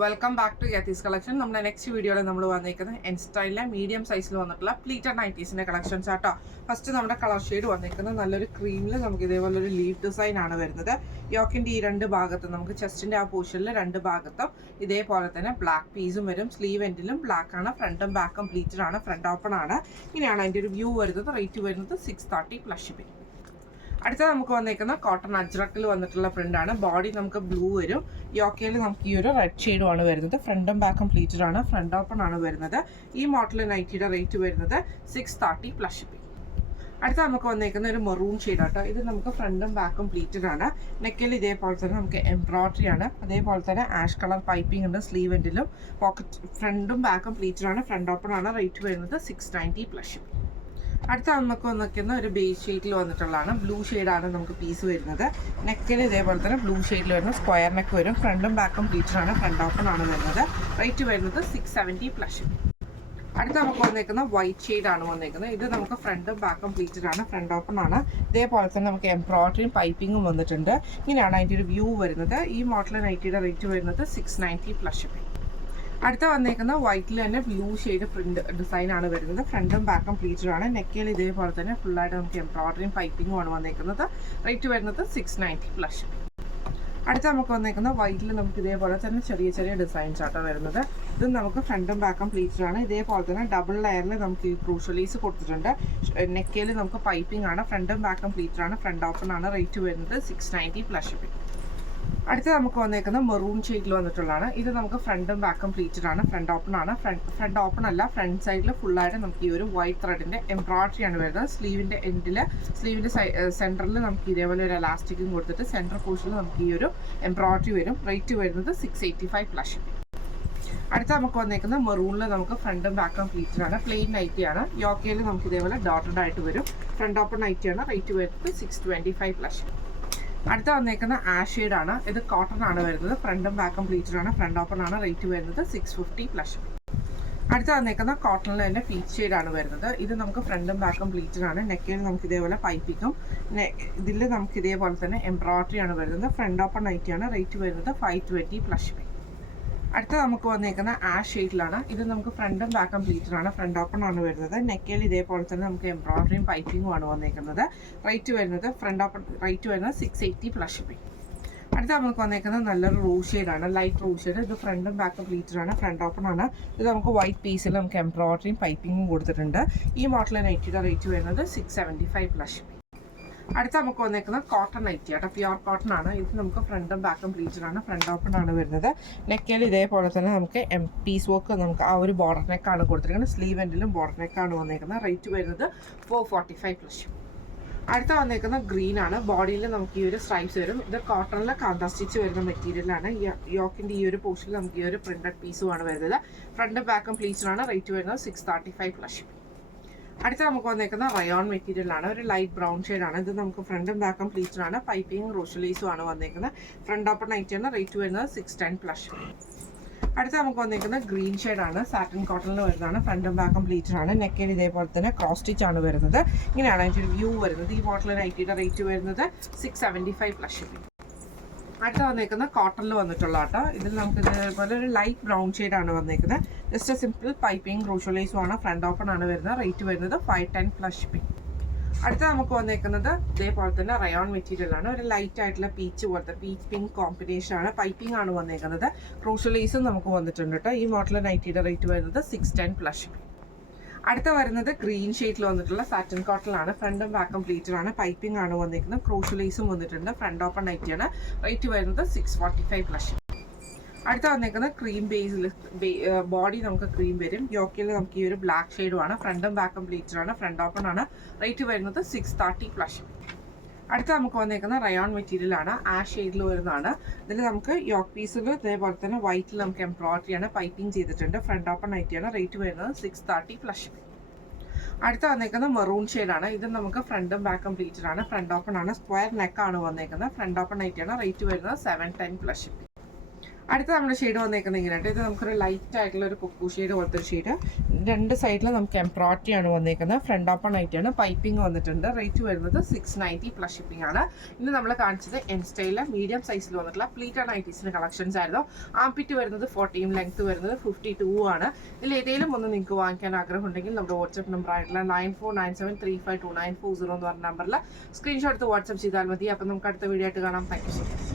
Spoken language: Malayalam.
Welcome back to Yathees collection. നമ്മുടെ നെക്സ്റ്റ് വീഡിയോയിൽ നമ്മൾ വന്നിരിക്കുന്നത് എൻ സ്റ്റൈലിലെ മീഡിയം സൈസിൽ വന്നിട്ടുള്ള പ്ലീറ്റഡ് നൈറ്റീസിൻ്റെ കളക്ഷൻസ് ആട്ടോ. ഫസ്റ്റ് നമ്മുടെ കളർ ഷെയ്ഡ് വന്നിരിക്കുന്നത് നല്ലൊരു ക്രീമിൽ നമുക്ക് ഇതേപോലെ ഒരു ലീഫ് ഡിസൈൻ ആണ് വരുന്നത്. യോക്കിൻ്റെ ഈ രണ്ട് ഭാഗത്തും നമുക്ക് ചെസ്റ്റിൻ്റെ ആ പോർഷനിൽ രണ്ട് ഭാഗത്തും ഇതേപോലെ തന്നെ ബ്ലാക്ക് പീസും വരും. സ്ലീവ് എൻഡിലും ബ്ലാക്ക് ആണ്, ഫ്രണ്ടും ബാക്കും പ്ലീറ്റഡ് ആണ്, ഫ്രണ്ട് ഓപ്പൺ ആണ്. ഇങ്ങനെയാണ് അതിൻ്റെ ഒരു വ്യൂ വരുന്നത്. റേറ്റ് വരുന്നത് 630 പ്ലസ് ഷിപ്പിംഗ്. അടുത്ത നമുക്ക് വന്നേക്കുന്ന കോട്ടൺ അജ്രക്കിൽ വന്നിട്ടുള്ള പ്രിന്റ് ആണ്. ബോഡി നമുക്ക് ബ്ലൂ വരും. യോക്കയിൽ നമുക്ക് ഈ ഒരു റെഡ് ഷെയ്ഡും ആണ് വരുന്നത്. ഫ്രണ്ടും ബാക്കും പ്ലീറ്റഡ് ആണ്, ഫ്രണ്ട് ഓപ്പൺ ആണ് വരുന്നത്. ഈ മോഡൽ നൈറ്റിയുടെ റേറ്റ് വരുന്നത് 630 പ്ലസ് ഷിപ്പിംഗ്. അടുത്ത നമുക്ക് വന്നേക്കുന്ന ഒരു മെറൂൺ ഷെയ്ഡ് ആട്ടോ. ഇത് നമുക്ക് ഫ്രണ്ടും ബാക്കും പ്ലീറ്റഡ് ആണ്. നെക്കിൽ ഇതേപോലെ തന്നെ നമുക്ക് എംബ്രോയിഡറി ആണ്. അതേപോലെ തന്നെ ആഷ് കളർ പൈപ്പിംഗ് ഉണ്ട് സ്ലീവ് എൻഡിലും. പോക്കറ്റ് ഫ്രണ്ടും ബാക്കും പ്ലീറ്റഡ് ആണ്, ഫ്രണ്ട് ഓപ്പൺ ആണ്. റേറ്റ് വരുന്നത് 690 പ്ലസ് ഷിപ്പിംഗ്. അടുത്ത നമുക്ക് വന്നിരിക്കുന്ന ഒരു ബേസ് ഷെയ്ഡിൽ വന്നിട്ടുള്ളതാണ്. ബ്ലൂ ഷെയ്ഡാണ് നമുക്ക് പീസ് വരുന്നത്. നെക്കിൽ ഇതേപോലെ തന്നെ ബ്ലൂ ഷെയ്ഡിൽ വരുന്ന സ്ക്വയർ നെക്ക് വരും. ഫ്രണ്ടും ബാക്കും പ്ലീറ്റഡ് ആണ്, ഫ്രണ്ട് ഓപ്പൺ ആണ് വരുന്നത്. റേറ്റ് വരുന്നത് 670 പ്ലസ്. അടുത്ത നമുക്ക് വന്നിരിക്കുന്ന വൈറ്റ് ഷെയ്ഡാണ് വന്നിരിക്കുന്നത്. ഇത് നമുക്ക് ഫ്രണ്ടും ബാക്കും പ്ലീറ്റഡ് ആണ്, ഫ്രണ്ട് ഓപ്പൺ ആണ്. ഇതേപോലെ തന്നെ നമുക്ക് എംബ്രോയിഡറിയും പൈപ്പിങ്ങും വന്നിട്ടുണ്ട്. ഇങ്ങനെയാണ് അതിൻ്റെ ഒരു വ്യൂ വരുന്നത്. ഈ മോഡൽ നൈറ്റിയുടെ റേറ്റ് വരുന്നത് 690 പ്ലസ് ഷിപ്പിംഗ്. അടുത്ത വന്നേക്കുന്ന വൈറ്റിൽ തന്നെ ബ്ലൂ ഷെയ്ഡ് പ്രിന്റ് ഡിസൈൻ ആണ് വരുന്നത്. ഫ്രണ്ടും ബാക്കും പ്ലീറ്റഡ് ആണ്. നെക്കിൽ ഇതേപോലെ തന്നെ ഫുള്ളായിട്ട് നമുക്ക് എംബ്രോയിഡറിയും പൈപ്പിങ്ങും ആണ് വന്നേക്കുന്നത്. റേറ്റ് വരുന്നത് 690 പ്ലസ്. അടുത്ത നമുക്ക് വന്നേക്കുന്ന വൈറ്റിൽ നമുക്ക് ഇതേപോലെ തന്നെ ചെറിയ ചെറിയ ഡിസൈൻസ് ആട്ടോ വരുന്നത്. ഇത് നമുക്ക് ഫ്രണ്ടും ബാക്കും പ്ലീറ്റഡ് ആണ്. ഇതേപോലെ തന്നെ ഡബിൾ ലെയറിൽ നമുക്ക് ഈ ക്രൂഷ്യലീസ് കൊടുത്തിട്ടുണ്ട്. നെക്കിൽ നമുക്ക് പൈപ്പിംഗ് ആണ്. ഫ്രണ്ടും ബാക്കും പ്ലീറ്റഡ് ആണ്, ഫ്രണ്ട് ഓപ്പൺ ആണ്. റേറ്റ് വരുന്നത് 690 പ്ലസ്. അടുത്ത നമുക്ക് വന്നേക്കുന്നത് മെറൂൺ ഷെയ്ഡിൽ വന്നിട്ടുള്ളതാണ്. ഇത് നമുക്ക് ഫ്രണ്ടും ബാക്കും പ്ലീറ്റഡ് ആണ്, ഫ്രണ്ട് ഓപ്പൺ ആണ്. ഫ്രണ്ട് ഓപ്പൺ അല്ല, ഫ്രണ്ട് സൈഡിൽ ഫുള്ളായിട്ട് നമുക്ക് ഈ ഒരു വൈറ്റ് ത്രെഡിൻ്റെ എംബ്രോയിഡറി ആണ് വരുന്നത്. സ്ലീവിൻ്റെ എൻഡിൽ സ്ലീവിൻ്റെ സെൻറ്ററിൽ നമുക്ക് ഇതേപോലെ ഒരു എലാസ്റ്റിക്കും കൊടുത്തിട്ട് സെൻറ്റർ പോർഷനിൽ നമുക്ക് ഈ ഒരു എംബ്രോയിഡറി വരും. റേറ്റ് വരുന്നത് 685 പ്ലസ്. അടുത്ത നമുക്ക് വന്നേക്കുന്നത് മെറൂണിൽ നമുക്ക് ഫ്രണ്ടും ബാക്കും പ്ലീറ്റഡ് ആണ്. പ്ലെയിൻ നൈറ്റിയാണ്. യോക്കയിൽ നമുക്ക് ഇതേപോലെ ഡോട്ടഡ് ആയിട്ട് വരും. Front open നൈറ്റിയാണ്. റേറ്റ് വരുന്നത് 625 പ്ലസ്. അടുത്ത വന്നേക്കുന്ന ആഷ് ഷെയ്ഡാണ്. ഇത് കോട്ടൺ ആണ് വരുന്നത്. ഫ്രണ്ടും ബാക്കും പ്ലീറ്റഡ് ആണ്, ഫ്രണ്ട് ഓപ്പൺ ആണ്. റേറ്റ് വരുന്നത് 650 പ്ലസ്. അടുത്ത വന്നേക്കുന്ന കോട്ടണിൽ തന്നെ പീച്ച് ഷെയ്ഡാണ് വരുന്നത്. ഇത് നമുക്ക് ഫ്രണ്ടും ബാക്കും പ്ലീറ്റഡ് ആണ്. നെക്കിൽ നമുക്ക് ഇതേപോലെ പൈപ്പിക്കും. ഇതിൽ നമുക്ക് ഇതേപോലെ തന്നെ എംബ്രോയിഡറി ആണ് വരുന്നത്. Front open നൈറ്റിയാണ്. റേറ്റ് വരുന്നത് 520 പ്ലസ്. അടുത്ത നമുക്ക് വന്നേക്കുന്ന ആഷ് ഷെയ്ഡിലാണ്. ഇത് നമുക്ക് ഫ്രണ്ടും ബാക്കും പ്ലീറ്റഡ് ആണ്, ഫ്രണ്ട് ഓപ്പൺ ആണ് വരുന്നത്. നെക്കിൽ ഇതേപോലെ തന്നെ നമുക്ക് എംബ്രോയിഡറിയും പൈപ്പിങ്ങും ആണ് വന്നേക്കുന്നത്. റേറ്റ് വരുന്നത് ഫ്രണ്ട് ഓപ്പൺ റേറ്റ് വരുന്നത് 680 പ്ലസ്. അടുത്ത നമുക്ക് വന്നേക്കുന്നത് നല്ലൊരു റൂ ഷെയ്ഡാണ്, ലൈറ്റ് റൂ ഷെയ്ഡ്. ഇത് ഫ്രണ്ടും ബാക്കും പ്ലീറ്റഡ് ആണ്, ഫ്രണ്ട് ഓപ്പൺ ആണ്. ഇത് നമുക്ക് വൈറ്റ് പീസിൽ നമുക്ക് എംബ്രോയിഡറിയും പൈപ്പിങ്ങും കൊടുത്തിട്ടുണ്ട്. ഈ മോഡൽ നൈറ്റിയുടെ റേറ്റ് വരുന്നത് 675 പ്ലസ്. അടുത്ത നമുക്ക് വന്നേക്കുന്നത് കോട്ടൺ നൈറ്റി ആട്ടോ. പ്യുവർ കോട്ടൺ ആണ്. ഇത് നമുക്ക് ഫ്രണ്ടും ബാക്കും പ്ലീറ്റഡ് ആണ്, ഫ്രണ്ട് ഓപ്പൺ ആണ് വരുന്നത്. നെക്കിൽ ഇതേപോലെ തന്നെ നമുക്ക് പീസ് വർക്ക് നമുക്ക് ആ ഒരു ബോർഡർ നെക്കാണ് കൊടുത്തിരിക്കുന്നത്. സ്ലീവ് എൻഡിലും ബോർഡർ നെക്കാണ് വന്നേക്കുന്നത്. റേറ്റ് വരുന്നത് 445 പ്ലസ്. അടുത്ത വന്നേക്കുന്ന ഗ്രീൻ ആണ്. ബോഡിയിൽ നമുക്ക് ഈ ഒരു സ്ട്രൈപ്സ് വരും. ഇത് കോട്ടണിൽ കാന്ത സ്റ്റിച്ച് വരുന്ന മെറ്റീരിയലാണ്. യോക്കിൻ്റെ ഈ ഒരു പോർഷനിൽ നമുക്ക് ഈ ഒരു പ്രിന്റഡ് പീസുമാണ് വരുന്നത്. ഫ്രണ്ടും ബാക്കും പ്ലീറ്റഡ് ആണ്. റേറ്റ് വരുന്നത് 635 പ്ലസ്. അടുത്ത നമുക്ക് വന്നേക്കുന്ന റയോൺ മെറ്റീരിയൽ ആണ്. ഒരു ലൈറ്റ് ബ്രൗൺ ഷെയ്ഡാണ്. ഇത് നമുക്ക് ഫ്രണ്ടും ബാക്കും പ്ലീറ്റഡ് ആണ്. പൈപ്പിംഗ് റോഷലീസും ആണ് വന്നേക്കുന്നത്. Front open നൈറ്റിയാണ്. റേറ്റ് വരുന്നത് 610 പ്ലസ്. അടുത്ത നമുക്ക് വന്നേക്കുന്നത് ഗ്രീൻ ഷെയ്ഡാണ്. സാറ്റിൻ കോട്ടണിൽ വരുന്നതാണ്. ഫ്രണ്ടും ബാക്കും പ്ലീറ്റഡ് ആണ്. നെക്കിൽ ഇതേപോലെ തന്നെ ക്രോസ് സ്റ്റിച്ച് ആണ് വരുന്നത്. ഇങ്ങനെയാണ് അതിൻ്റെ ഒരു വ്യൂ വരുന്നത്. ഈ മോഡൽ നൈറ്റിയുടെ റേറ്റ് വരുന്നത് 675 പ്ലസ്. അടുത്ത വന്നേക്കുന്ന കോട്ടണിൽ വന്നിട്ടുള്ള ആട്ടോ. ഇതിൽ നമുക്ക് ഇതേപോലെ ഒരു ലൈറ്റ് ബ്രൗൺ ഷെയ്ഡാണ് വന്നേക്കുന്നത്. ജസ്റ്റ് സിമ്പിൾ പൈപ്പിംഗ് റൂഷലൈസും ആണ്. ഫ്രണ്ട് ഓപ്പൺ ആണ് വരുന്നത്. റേറ്റ് വരുന്നത് 510 പ്ലസ് ഷിപ്പിംഗ്. അടുത്ത നമുക്ക് വന്നേക്കുന്നത് ഇതേപോലെ തന്നെ റയോൺ മെറ്റീരിയൽ ആണ്. ഒരു ലൈറ്റ് ആയിട്ടുള്ള പീച്ച് പോലത്തെ പീച്ച് പിങ്ക് കോമ്പിനേഷൻ ആണ്. പൈപ്പിംഗ് ആണ് വന്നേക്കുന്നത്. റൂഷലൈസും നമുക്ക് വന്നിട്ടുണ്ട് കേട്ടോ. ഈ മോഡൽ നൈറ്റിയുടെ റേറ്റ് വരുന്നത് 610 പ്ലസ് ഷിപ്പിംഗ്. അടുത്ത വരുന്നത് ഗ്രീൻ ഷെയ്ഡിൽ വന്നിട്ടുള്ള സാറ്റിൻ കോട്ടണിലാണ്. ഫ്രണ്ടും ബാക്കും പ്ലീറ്റഡ് ആണ്. പൈപ്പിംഗ് ആണ് വന്നിരിക്കുന്നത്. ക്രോഷ്യലൈസും വന്നിട്ടുണ്ട്. Front open നൈറ്റിയാണ്. റേറ്റ് വരുന്നത് 645 പ്ലസ്. അടുത്ത വന്നിരിക്കുന്നത് ക്രീം ബേസിൽ ബോഡി നമുക്ക് ക്രീം വരും. യോക്കിൽ നമുക്ക് ഈ ഒരു ബ്ലാക്ക് ഷെയ്ഡുമാണ്. ഫ്രണ്ടും ബാക്കും പ്ലീറ്റഡ് ആണ്. ഫ്രണ്ട് ഓപ്പൺ ആണ്. റേറ്റ് വരുന്നത് 630 പ്ലസ്. അടുത്ത നമുക്ക് വന്നേക്കുന്ന റയോൺ മെറ്റീരിയൽ ആണ്. ആ ഷെയ്ഡിൽ വരുന്നതാണ്. ഇതിൽ നമുക്ക് യോക്ക് പീസിൽ ഇതേപോലെ തന്നെ വൈറ്റിൽ നമുക്ക് എംബ്രോയിഡറി ആണ്. പൈപ്പിംഗ് ചെയ്തിട്ടുണ്ട്. Front open നൈറ്റിയാണ്. റേറ്റ് വരുന്നത് 630 പ്ലസ്. അടുത്ത വന്നേക്കുന്നത് മെറൂൺ ഷെയ്ഡാണ്. ഇത് നമുക്ക് ഫ്രണ്ടും ബാക്കും പ്ലീറ്റഡ് ആണ്. ഫ്രണ്ട് ഓപ്പൺ ആണ്. സ്ക്വയർ നെക്കാണ് വന്നേക്കുന്നത്. Front open നൈറ്റിയാണ്. റേറ്റ് വരുന്നത് 710 പ്ലസ്. അടുത്ത നമ്മുടെ ഷെയ്ഡ് വന്നേക്കുന്നത് ഇങ്ങനെയായിട്ട്. ഇത് നമുക്കൊരു ലൈറ്റ് ആയിട്ടുള്ള ഒരു കുക്കു ഷെയ്ഡ് പോലത്തെ ഒരു ഷെയ്ഡ്. രണ്ട് സൈഡിൽ നമുക്ക് എംബ്രോയിഡറി ആണ് വന്നേക്കുന്നത്. ഫ്രണ്ട് ഓപ്പൺ ആയിട്ടാണ്, പൈപ്പിംഗ് വന്നിട്ടുണ്ട്. റേറ്റ് വരുന്നത് 690 പ്ലസ് ഷിപ്പിംഗ് ആണ്. ഇന്ന് നമ്മൾ കാണിച്ചത് എൻ സ്റ്റൈലിലെ മീഡിയം സൈസിൽ വന്നിട്ടുള്ള പ്ലീറ്റഡ് നൈറ്റീസിന്റെ കളക്ഷൻസ് ആയിരുന്നു. ആംപിറ്റ് വരുന്നത് 14, ലെങ്ത് വരുന്നത് 52 ആണ്. ഇതിൽ ഏതെങ്കിലും ഒന്ന് നിങ്ങൾക്ക് വാങ്ങിക്കാൻ ആഗ്രഹം ഉണ്ടെങ്കിൽ നമ്മുടെ വാട്സ്ആപ്പ് നമ്പർ ആയിട്ടുള്ള 9497352940 എന്ന് പറഞ്ഞ നമ്പറിൽ സ്ക്രീൻഷോട്ട് എടുത്ത് വാട്സ്ആപ്പ് ചെയ്താൽ മതി. അപ്പം നമുക്ക് അടുത്ത വീഡിയോ ആയിട്ട് കാണാം. Thank you so much.